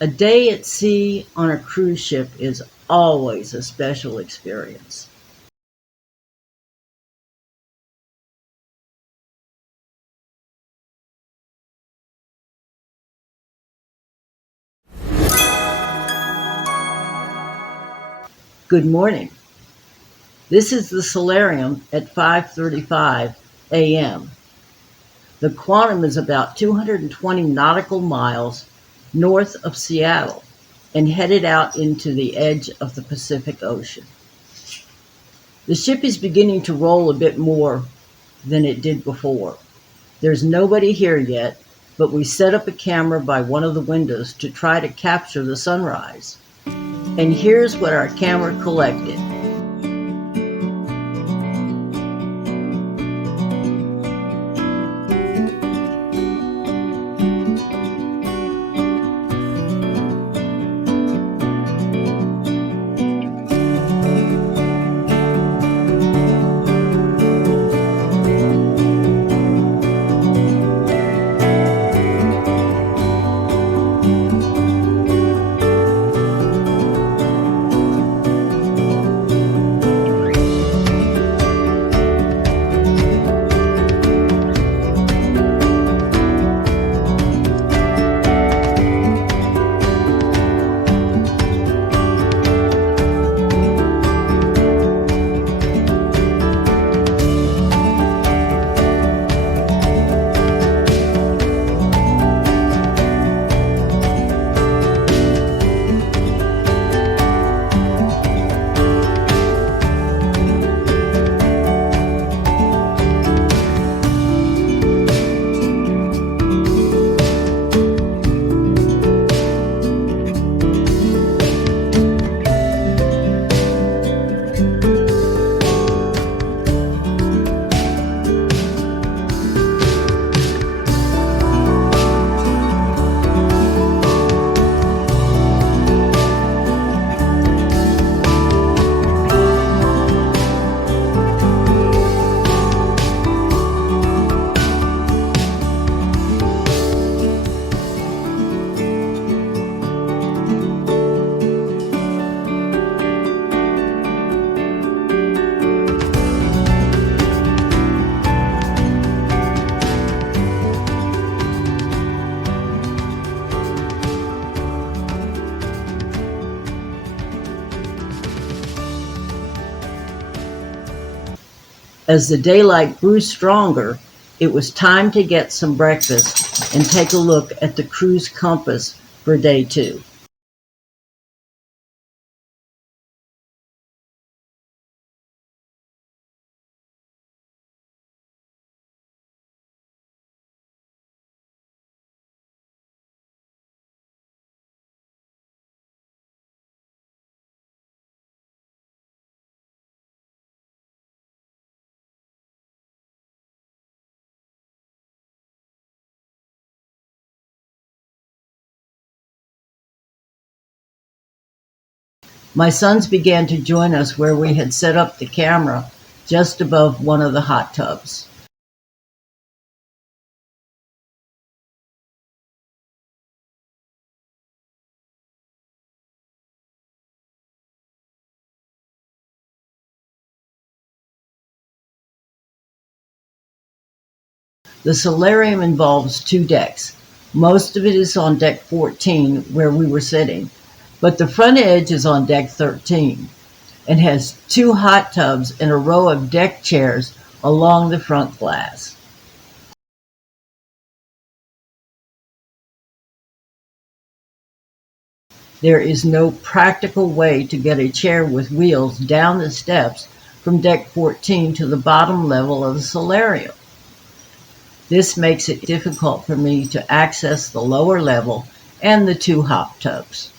A day at sea on a cruise ship is always a special experience. Good morning. This is the solarium at 5:35 a.m. The Quantum is about 220 nautical miles north of Seattle and headed out into the edge of the Pacific Ocean. The ship is beginning to roll a bit more than it did before. There's nobody here yet, but we set up a camera by one of the windows to try to capture the sunrise. And here's what our camera collected. As the daylight grew stronger, it was time to get some breakfast and take a look at the cruise compass for day 2. My sons began to join us where we had set up the camera just above one of the hot tubs. The solarium involves 2 decks. Most of it is on deck 14 where we were sitting, but the front edge is on deck 13 and has 2 hot tubs and a row of deck chairs along the front glass. There is no practical way to get a chair with wheels down the steps from deck 14 to the bottom level of the solarium. This makes it difficult for me to access the lower level and the 2 hot tubs.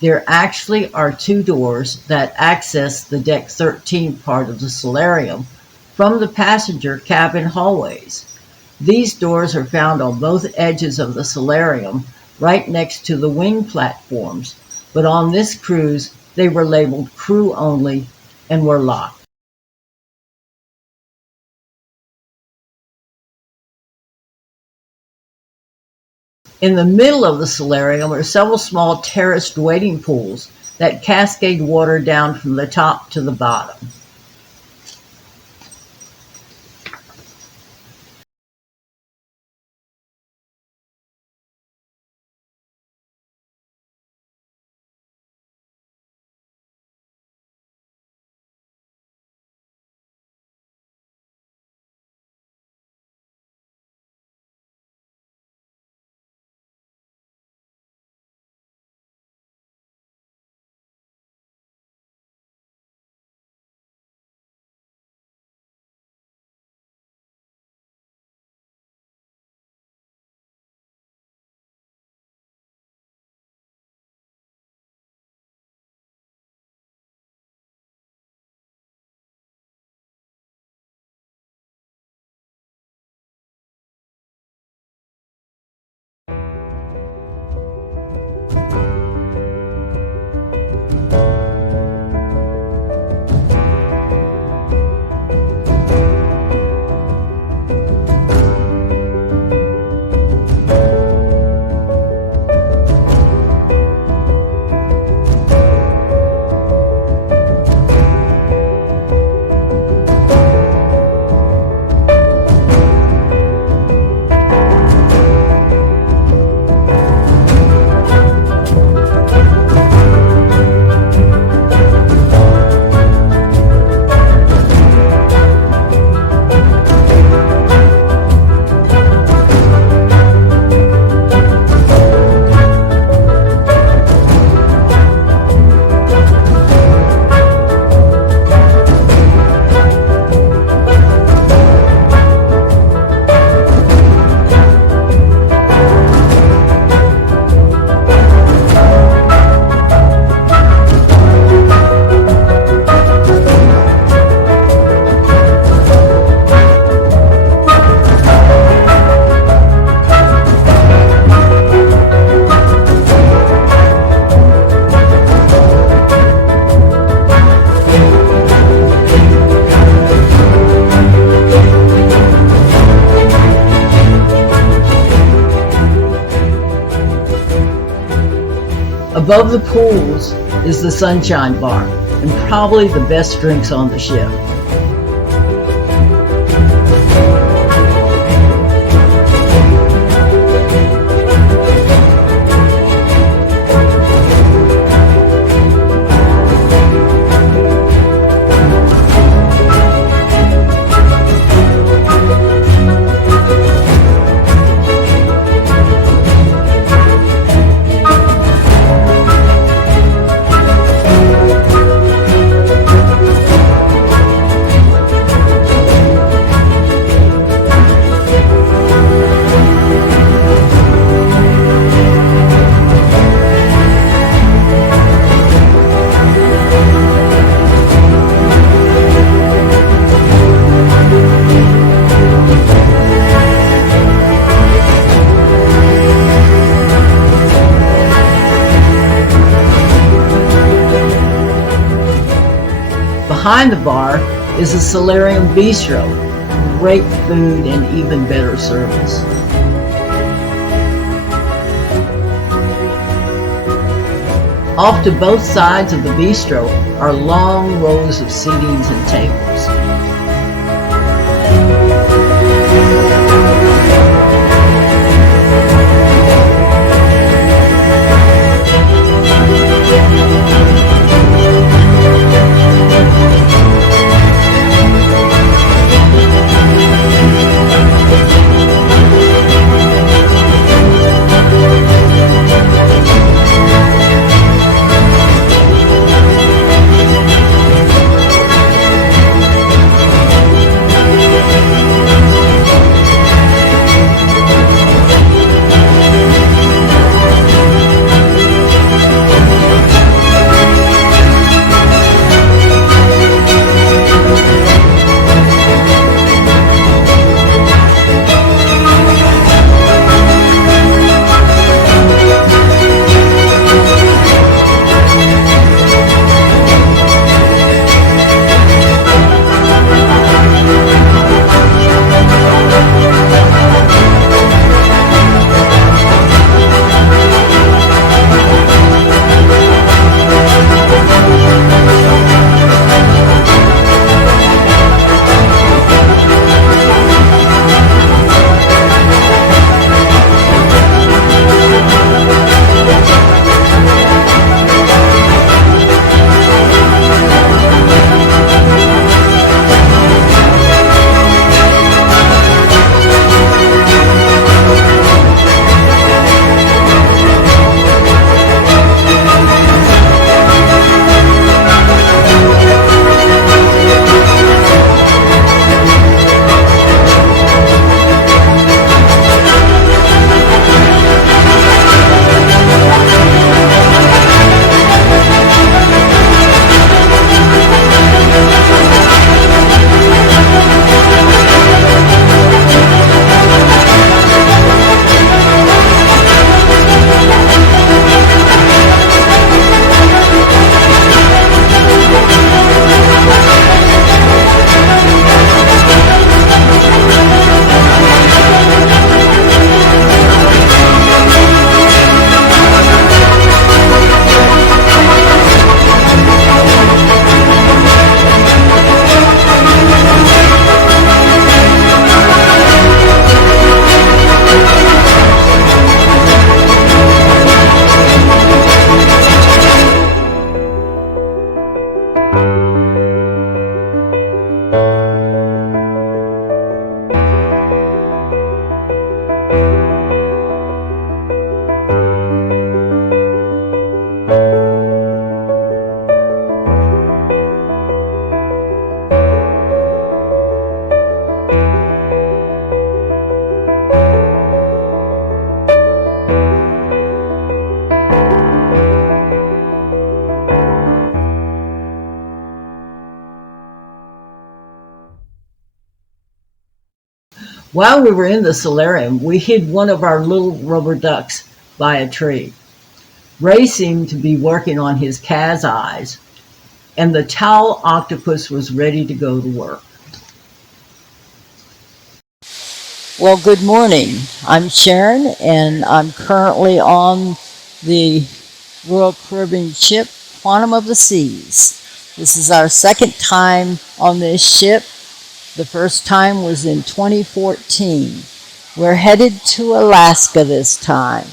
There actually are 2 doors that access the deck 13 part of the solarium from the passenger cabin hallways. These doors are found on both edges of the solarium, right next to the wing platforms, but on this cruise they were labeled crew only and were locked. In the middle of the solarium are several small terraced wading pools that cascade water down from the top to the bottom. Above the pools is the Sunshine Bar, and probably the best drinks on the ship. Behind the bar is the Solarium Bistro, great food and even better service. Off to both sides of the bistro are long rows of seatings and tables. While we were in the solarium, we hid one of our little rubber ducks by a tree. Ray seemed to be working on his cat's eyes, and the towel octopus was ready to go to work. Well, good morning. I'm Sharon, and I'm currently on the Royal Caribbean ship, Quantum of the Seas. This is our second time on this ship. The first time was in 2014. We're headed to Alaska this time.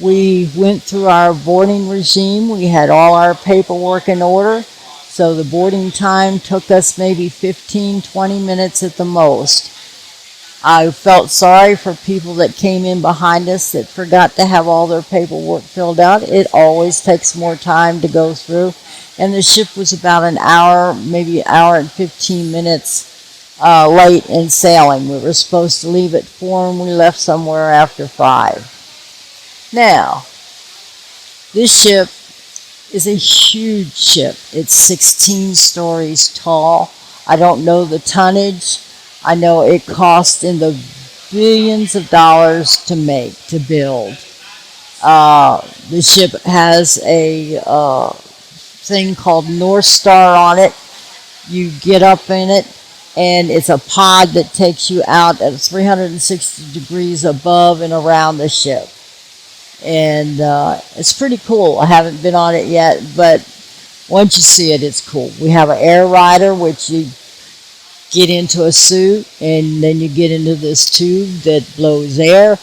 We went through our boarding regime. We had all our paperwork in order, so the boarding time took us maybe 15-20 minutes at the most. I felt sorry for people that came in behind us that forgot to have all their paperwork filled out. It always takes more time to go through. And the ship was about an hour, maybe an hour and 15 minutes late in sailing. We were supposed to leave at 4 and we left somewhere after 5. Now, this ship is a huge ship. It's 16 stories tall. I don't know the tonnage. I know it cost in the billions of dollars to make, to build. The ship has a thing called North Star on it. You get up in it, and it's a pod that takes you out at 360 degrees above and around the ship. And it's pretty cool. I haven't been on it yet, but once you see it, it's cool. We have an air rider, which you get into a suit, and then you get into this tube that blows air,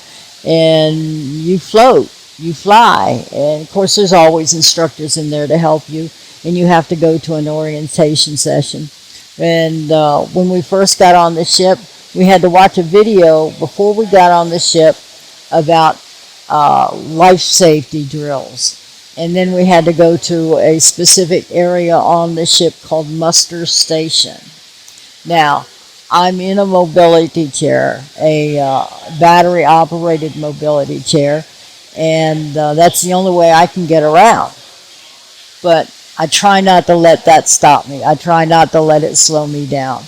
and you float. You fly, and of course there's always instructors in there to help you, and you have to go to an orientation session. And when we first got on the ship, we had to watch a video before we got on the ship about life safety drills, and then we had to go to a specific area on the ship called muster station. Now, I'm in a mobility chair, a battery operated mobility chair, and that's the only way I can get around. But I try not to let that stop me. I try not to let it slow me down.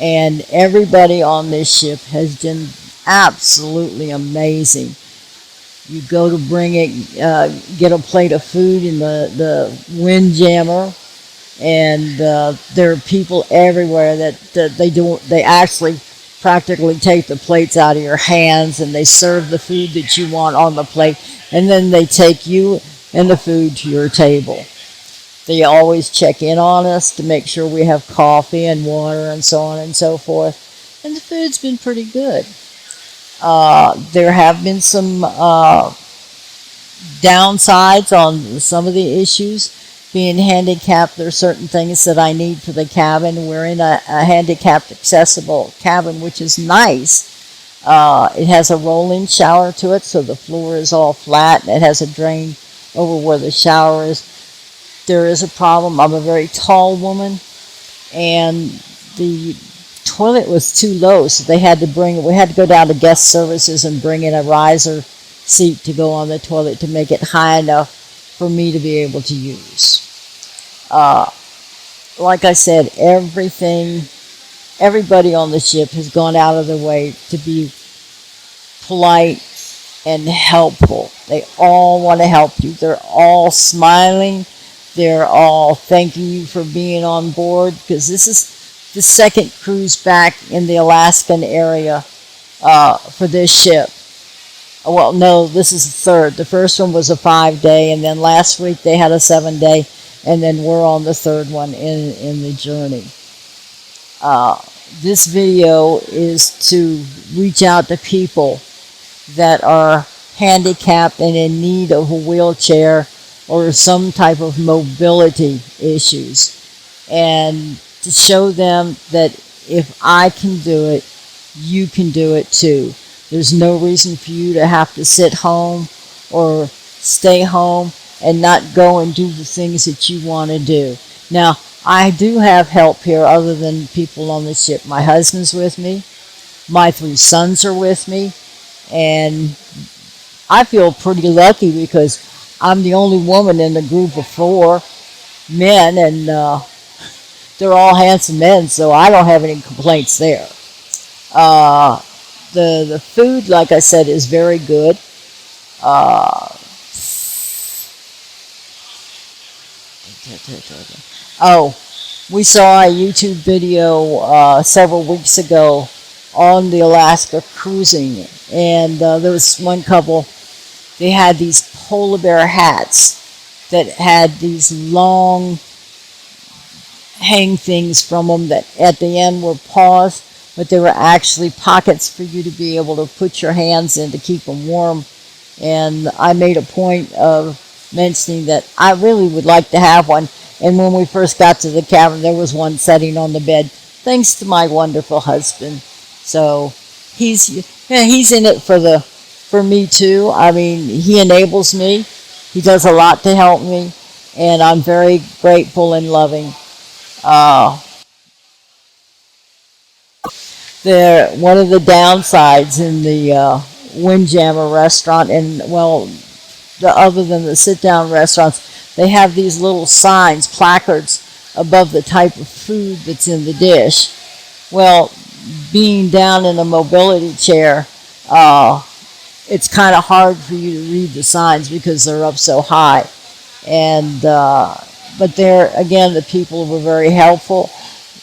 And everybody on this ship has been absolutely amazing. You go to bring it, get a plate of food in the windjammer, and there are people everywhere that they actually practically take the plates out of your hands, and they serve the food that you want on the plate, and then they take you and the food to your table. They always check in on us to make sure we have coffee and water and so on and so forth, and the food's been pretty good. There have been some downsides on some of the issues. Being handicapped, there are certain things that I need for the cabin. We're in a handicapped accessible cabin, which is nice. It has a roll-in shower to it, so the floor is all flat, and it has a drain over where the shower is. There is a problem. I'm a very tall woman, and the toilet was too low, so we had to go down to guest services and bring in a riser seat to go on the toilet to make it high enough for me to be able to use. Like I said, everybody on the ship has gone out of their way to be polite and helpful. They all want to help you. They're all smiling. They're all thanking you for being on board, because this is the second cruise back in the Alaskan area for this ship. Well, no, this is the third. The first one was a 5-day, and then last week they had a 7-day, and then we're on the third one in the journey. This video is to reach out to people that are handicapped and in need of a wheelchair or some type of mobility issues, and to show them that if I can do it, you can do it too. There's no reason for you to have to sit home or stay home and not go and do the things that you want to do. Now, I do have help here other than people on the ship. My husband's with me. My 3 sons are with me. And I feel pretty lucky because I'm the only woman in a group of 4 men, and they're all handsome men, so I don't have any complaints there. Uh, the food, like I said, is very good. Uh, oh, we saw a YouTube video several weeks ago on the Alaska cruising, and there was one couple. They had these polar bear hats that had these long hang things from them that at the end were paws, but they were actually pockets for you to be able to put your hands in to keep them warm. And I made a point of mentioning that I really would like to have one. And when we first got to the cabin, there was one sitting on the bed, thanks to my wonderful husband. So he's in it for me too. I mean, he enables me. He does a lot to help me, and I'm very grateful and loving. Uh, One of the downsides in the Windjammer restaurant, and well, other than the sit-down restaurants, they have these little signs, placards above the type of food that's in the dish. Well, being down in a mobility chair, it's kind of hard for you to read the signs because they're up so high. And but there again, the people were very helpful.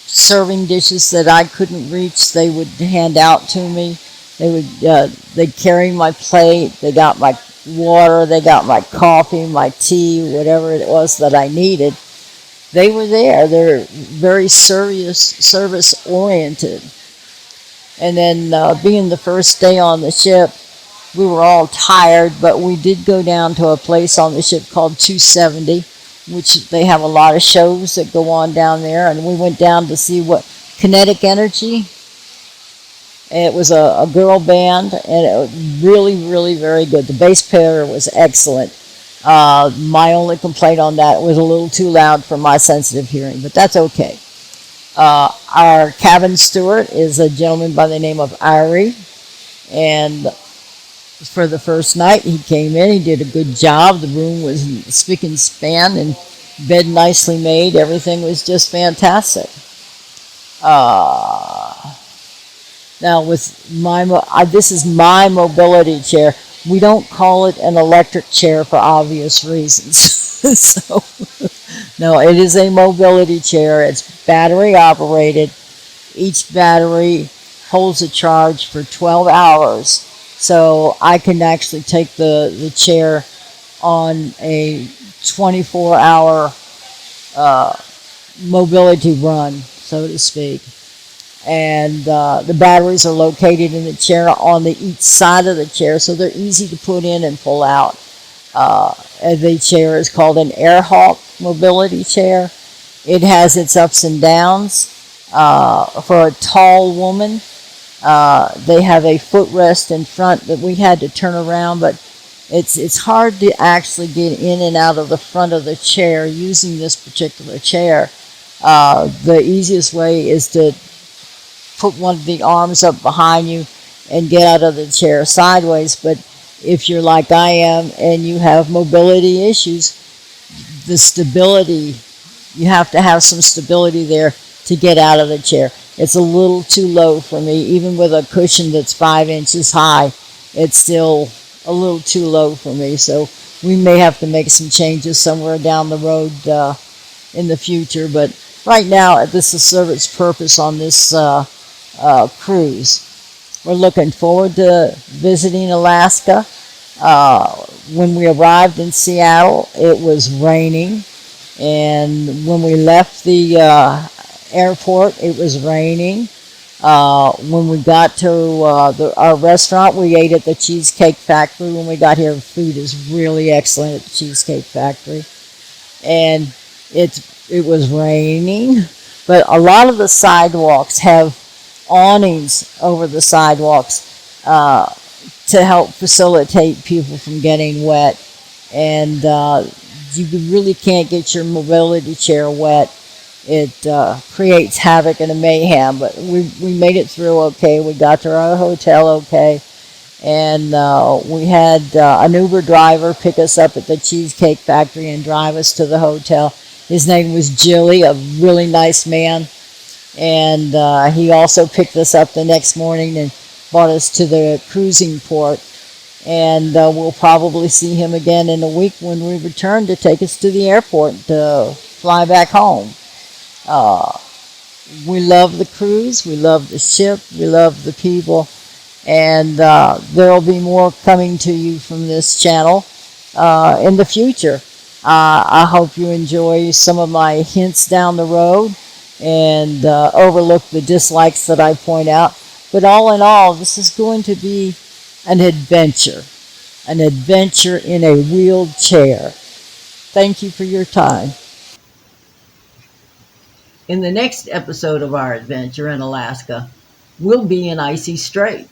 Serving dishes that I couldn't reach, they would hand out to me. They'd carry my plate. They got my water. They got my coffee, my tea, whatever it was that I needed. They were there. They're very service oriented. And then being the first day on the ship, we were all tired, but we did go down to a place on the ship called 270, which they have a lot of shows that go on down there. And we went down to see what Kinetic Energy. It was a girl band, and it was really, really very good. The bass player was excellent. My only complaint on that was a little too loud for my sensitive hearing, but that's okay. Our cabin steward is a gentleman by the name of Irie, and for the first night he came in, he did a good job. The room was spick and span and bed nicely made. Everything was just fantastic. Now with this is my mobility chair. We don't call it an electric chair for obvious reasons. So, no, it is a mobility chair. It's battery operated. Each battery holds a charge for 12 hours. So I can actually take the chair on a 24-hour mobility run, so to speak. And the batteries are located in the chair on each side of the chair, so they're easy to put in and pull out. The chair is called an Airhawk mobility chair. It has its ups and downs. For a tall woman, they have a footrest in front that we had to turn around, but it's hard to actually get in and out of the front of the chair using this particular chair. The easiest way is to put one of the arms up behind you and get out of the chair sideways. But if you're like I am and you have mobility issues, the stability, you have to have some stability there to get out of the chair. It's a little too low for me. Even with a cushion that's 5 inches high, it's still a little too low for me. So we may have to make some changes somewhere down the road in the future. But right now, this will serve its purpose on this cruise. We're looking forward to visiting Alaska. When we arrived in Seattle, it was raining. And when we left the airport, it was raining. When we got to our restaurant, we ate at the Cheesecake Factory. When we got here, food is really excellent at the Cheesecake Factory. And it was raining, but a lot of the sidewalks have awnings over the sidewalks to help facilitate people from getting wet. And you really can't get your mobility chair wet. It creates havoc and a mayhem, but we made it through okay. We got to our hotel okay, and we had an Uber driver pick us up at the Cheesecake Factory and drive us to the hotel. His name was Jilly, a really nice man. And he also picked us up the next morning and brought us to the cruising port. And we'll probably see him again in a week when we return to take us to the airport to fly back home. Uh, we love the cruise, we love the ship, we love the people, and there will be more coming to you from this channel in the future. I hope you enjoy some of my hints down the road and overlook the dislikes that I point out. But all in all, this is going to be an adventure, an adventure in a wheeled chair. Thank you for your time. In the next episode of our adventure in Alaska, we'll be in Icy Strait.